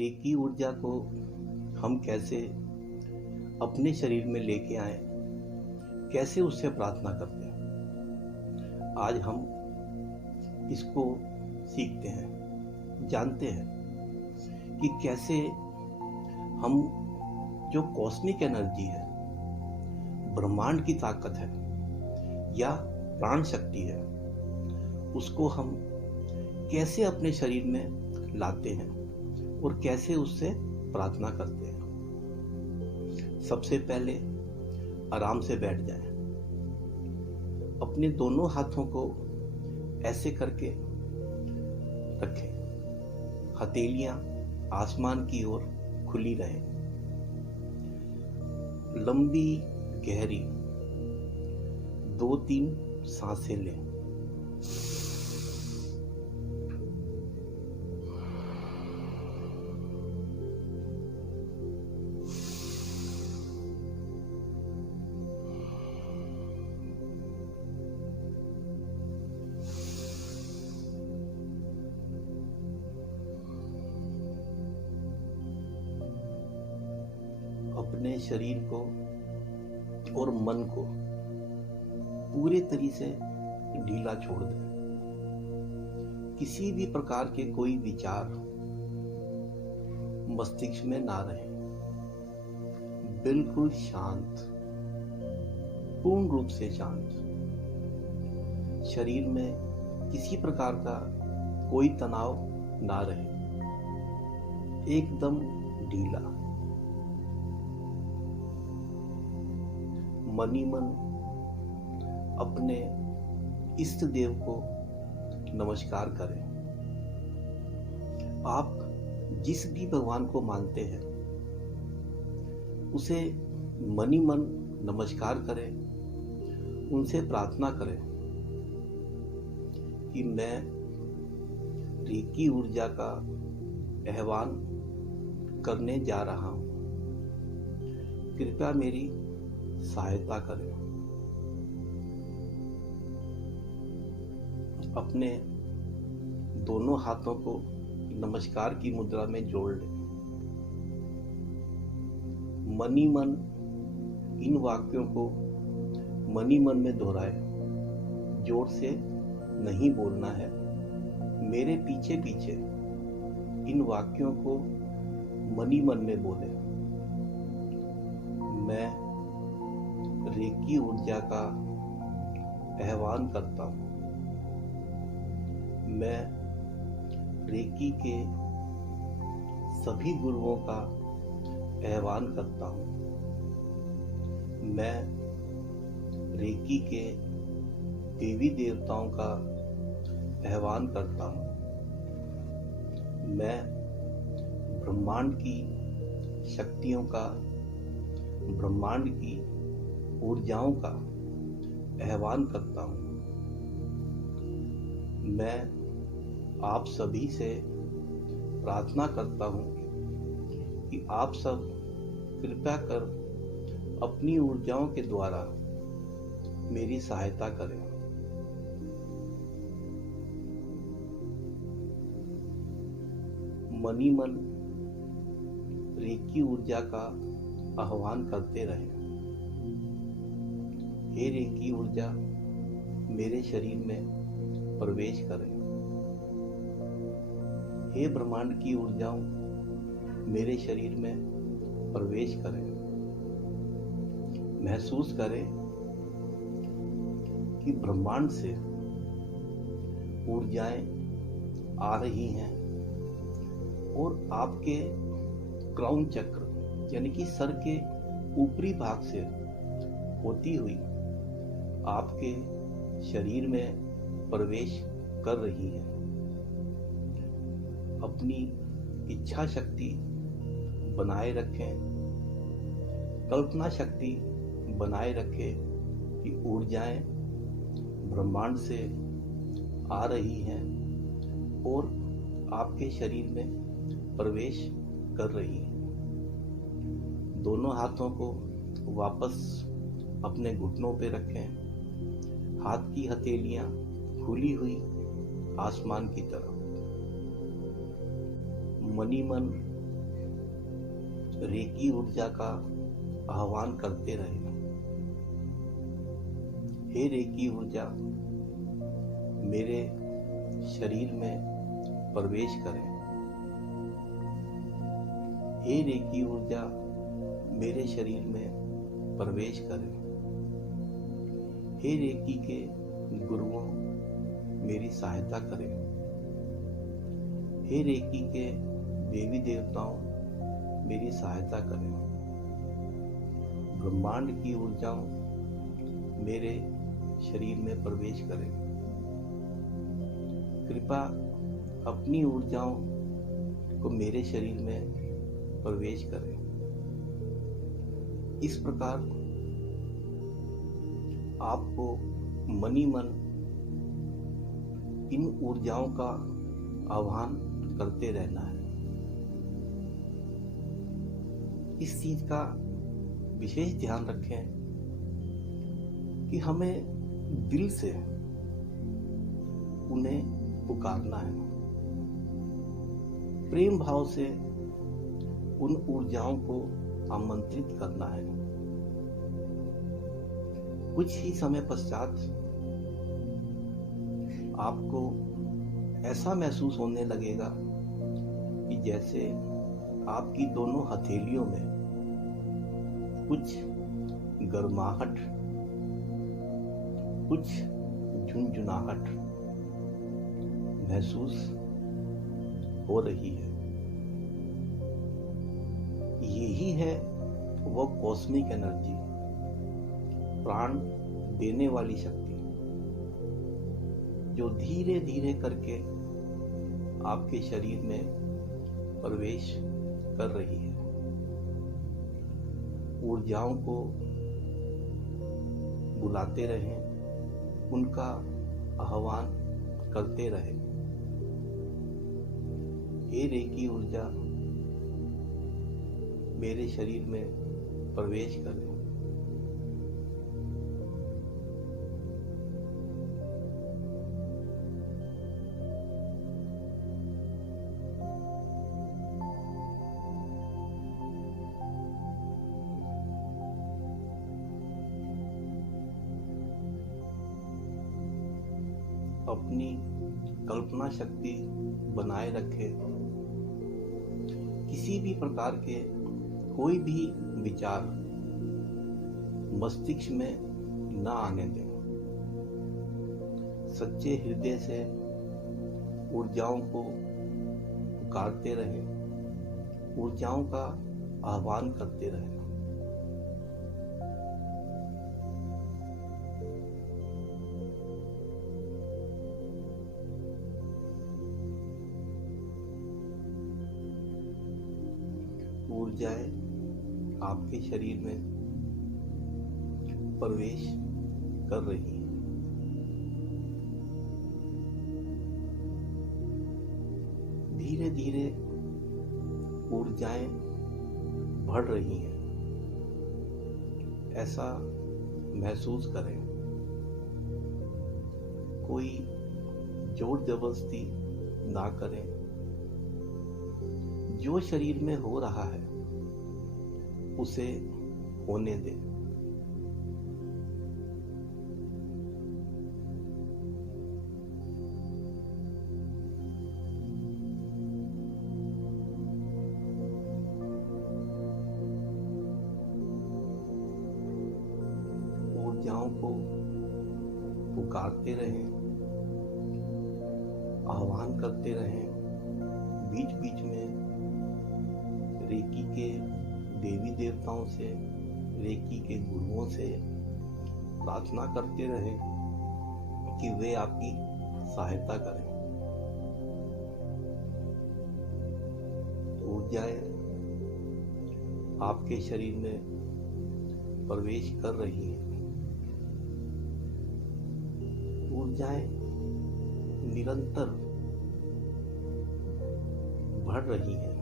Recce ऊर्जा को हम कैसे अपने शरीर में लेके आए, कैसे उससे प्रार्थना करते हैं, आज हम इसको सीखते हैं, जानते हैं कि कैसे हम जो कॉस्मिक एनर्जी है, ब्रह्मांड की ताकत है या प्राण शक्ति है, उसको हम कैसे अपने शरीर में लाते हैं और कैसे उससे प्रार्थना करते हैं। सबसे पहले आराम से बैठ जाएं, अपने दोनों हाथों को ऐसे करके रखें, हथेलियां आसमान की ओर खुली रहें। लंबी गहरी 2-3 सांसें लें। अपने शरीर को और मन को पूरे तरीके से ढीला छोड़ दें। किसी भी प्रकार के कोई विचार मस्तिष्क में ना रहे। बिल्कुल शांत, पूर्ण रूप से शांत। शरीर में किसी प्रकार का कोई तनाव ना रहे, एकदम ढीला। मन ही मन अपने इष्ट देव को नमस्कार करें। आप जिस भी भगवान को मानते हैं उसे मन ही मन नमस्कार करें, उनसे प्रार्थना करें कि मैं रेकी ऊर्जा का आह्वान करने जा रहा हूं, कृपया मेरी सहायता करें। अपने दोनों हाथों को नमस्कार की मुद्रा में जोड़ लें। मन ही मन इन वाक्यों को मन ही मन में दोहराएं। जोर से नहीं बोलना है। मेरे पीछे पीछे इन वाक्यों को मन ही मन में बोलें। मैं रेकी ऊर्जा का आह्वान करता हूँ। मैं रेकी के सभी गुरुओं का आह्वान करता हूँ। मैं रेकी के देवी देवताओं का आह्वान करता हूँ। मैं ब्रह्मांड की शक्तियों का, ब्रह्मांड की ऊर्जाओं का आह्वान करता हूँ। मैं आप सभी से प्रार्थना करता हूँ कि आप सब कृपया कर अपनी ऊर्जाओं के द्वारा मेरी सहायता करें। मन ही मन रेकी ऊर्जा का आह्वान करते रहें। हे रेकी ऊर्जा मेरे शरीर में प्रवेश करें। हे ब्रह्मांड की ऊर्जाओं मेरे शरीर में प्रवेश करें। महसूस करें कि ब्रह्मांड से ऊर्जाएं आ रही हैं और आपके क्राउन चक्र यानी कि सर के ऊपरी भाग से होती हुई आपके शरीर में प्रवेश कर रही है। अपनी इच्छा शक्ति बनाए रखें, कल्पना शक्ति बनाए रखें कि ऊर्जाएं ब्रह्मांड से आ रही हैं और आपके शरीर में प्रवेश कर रही हैं। दोनों हाथों को वापस अपने घुटनों पे रखें। हाथ की हथेलियां खुली हुई आसमान की तरफ। मनी मन रेकी ऊर्जा का आह्वान करते रहे। हे रेकी ऊर्जा, मेरे शरीर में प्रवेश करें। हे रेकी ऊर्जा, मेरे शरीर में प्रवेश करें। हे रेकी के गुरुओं, मेरी सहायता करें। हे रेकी के देवी देवताओं, मेरी सहायता करें। ब्रह्मांड की ऊर्जाओं मेरे शरीर में प्रवेश करें। कृपा अपनी ऊर्जाओं को मेरे शरीर में प्रवेश करें। इस प्रकार आपको मनी मन इन ऊर्जाओं का आह्वान करते रहना है। इस चीज का विशेष ध्यान रखें कि हमें दिल से उन्हें पुकारना है, प्रेम भाव से उन ऊर्जाओं को आमंत्रित करना है। कुछ ही समय पश्चात आपको ऐसा महसूस होने लगेगा कि जैसे आपकी दोनों हथेलियों में कुछ गर्माहट, कुछ झुनझुनाहट महसूस हो रही है। यही है वह कॉस्मिक एनर्जी, प्राण देने वाली शक्ति, जो धीरे धीरे करके आपके शरीर में प्रवेश कर रही है। ऊर्जाओं को बुलाते रहें, उनका आह्वान करते रहें। हे रेकी ऊर्जा, मेरे शरीर में प्रवेश करें। अपनी कल्पना शक्ति बनाए रखें। किसी भी प्रकार के कोई भी विचार मस्तिष्क में न आने दें। सच्चे हृदय से ऊर्जाओं को पुकारते रहें, ऊर्जाओं का आह्वान करते रहें। ऊर्जाएं आपके शरीर में प्रवेश कर रही हैं। धीरे धीरे ऊर्जाएं बढ़ रही हैं, ऐसा महसूस करें। कोई जोर जबरदस्ती ना करें। जो शरीर में हो रहा है उसे होने दें। ऊर्जाओं को पुकारते रहें, आह्वान करते रहें। बीच बीच में रेकी के देवी देवताओं से, रेकी के गुरुओं से प्रार्थना करते रहें कि वे आपकी सहायता करें। ऊर्जाएं आपके शरीर में प्रवेश कर रही हैं। ऊर्जाएं निरंतर बढ़ रही हैं।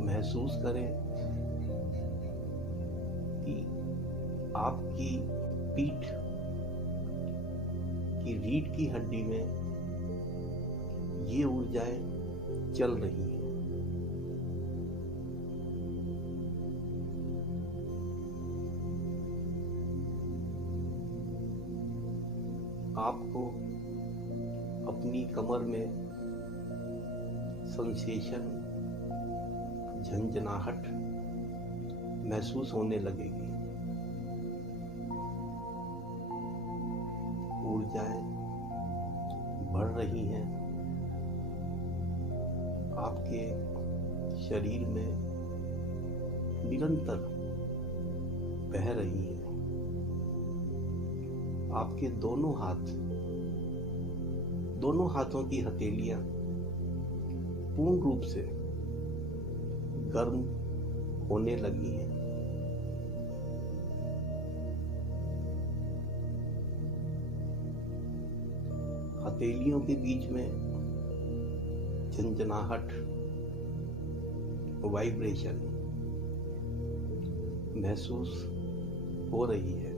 महसूस करें कि आपकी पीठ कि रीढ़ की हड्डी में ये ऊर्जाएं चल रही हैं। आपको अपनी कमर में सेंसेशन, झंझनाहट महसूस होने लगेगी। ऊर्जाएं बढ़ रही हैं। आपके शरीर में निरंतर बह रही है। आपके दोनों हाथों की हथेलियां पूर्ण रूप से गर्म होने लगी हैं। हथेलियों के बीच में झंझनाहट, वाइब्रेशन महसूस हो रही है।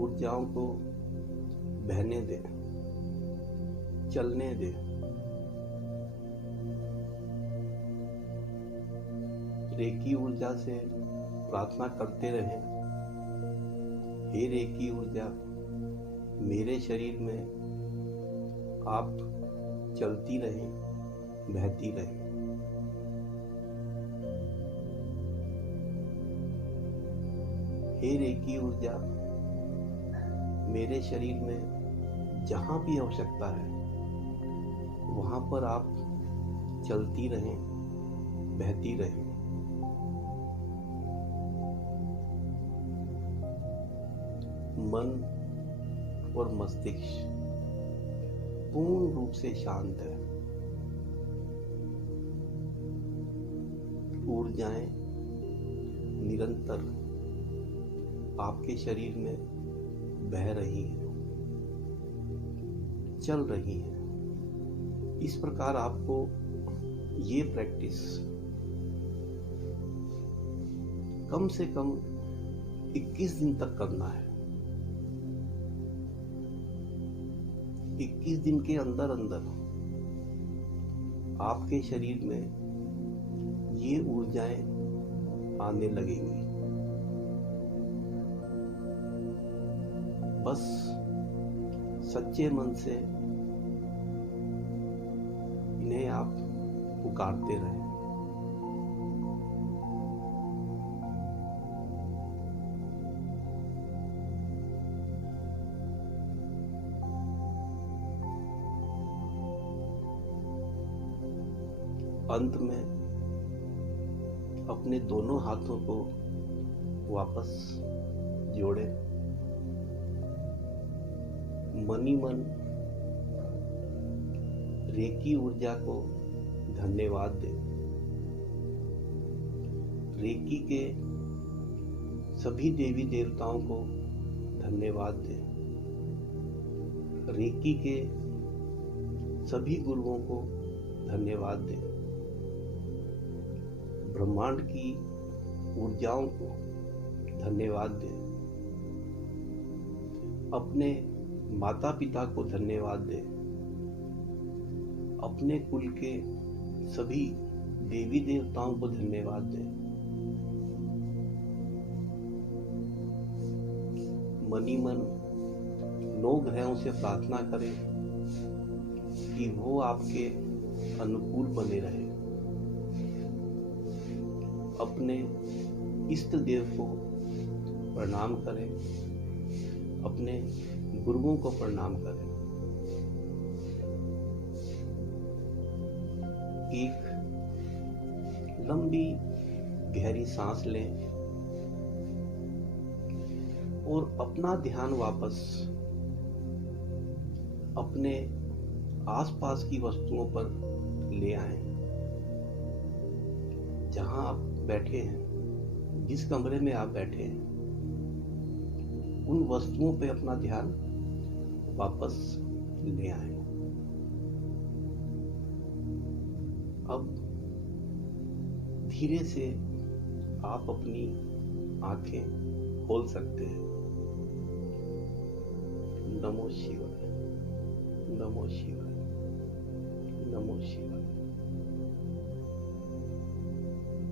ऊर्जाओं को बहने दें, चलने दें। रेकी ऊर्जा से प्रार्थना करते रहें, हे रेकी ऊर्जा, मेरे शरीर में आप चलती रहें, बहती रहें। हे रेकी ऊर्जा, मेरे शरीर में जहाँ भी आवश्यकता है वहाँ पर आप चलती रहें, बहती रहें। मन और मस्तिष्क पूर्ण रूप से शांत है। ऊर्जाएं निरंतर आपके शरीर में बह रही है, चल रही है। इस प्रकार आपको ये प्रैक्टिस कम से कम 21 दिन तक करना है। 21 दिन के अंदर अंदर आपके शरीर में ये ऊर्जाएं आने लगेंगी। बस सच्चे मन से इन्हें आप पुकारते रहें। अंत में अपने दोनों हाथों को वापस जोड़ें। मनी मन रेकी ऊर्जा को धन्यवाद दें। रेकी के सभी देवी देवताओं को धन्यवाद दें। रेकी के सभी गुरुओं को धन्यवाद दें। ब्रह्मांड की ऊर्जाओं को धन्यवाद दें। अपने माता पिता को धन्यवाद दें। अपने कुल के सभी देवी देवताओं को धन्यवाद दें। मनी मन 9 ग्रहों से प्रार्थना करें कि वो आपके अनुकूल बने रहे। अपने इष्ट देव को प्रणाम करें। अपने गुरुओं को प्रणाम करें। एक लंबी गहरी सांस लें और अपना ध्यान वापस अपने आसपास की वस्तुओं पर ले आएं। जहां आप बैठे हैं, जिस कमरे में आप बैठे हैं, उन वस्तुओं पे अपना ध्यान वापस ले आएं। अब धीरे से आप अपनी आंखें खोल सकते हैं। नमो शिवाय, नमो शिवाय, नमो शिवाय।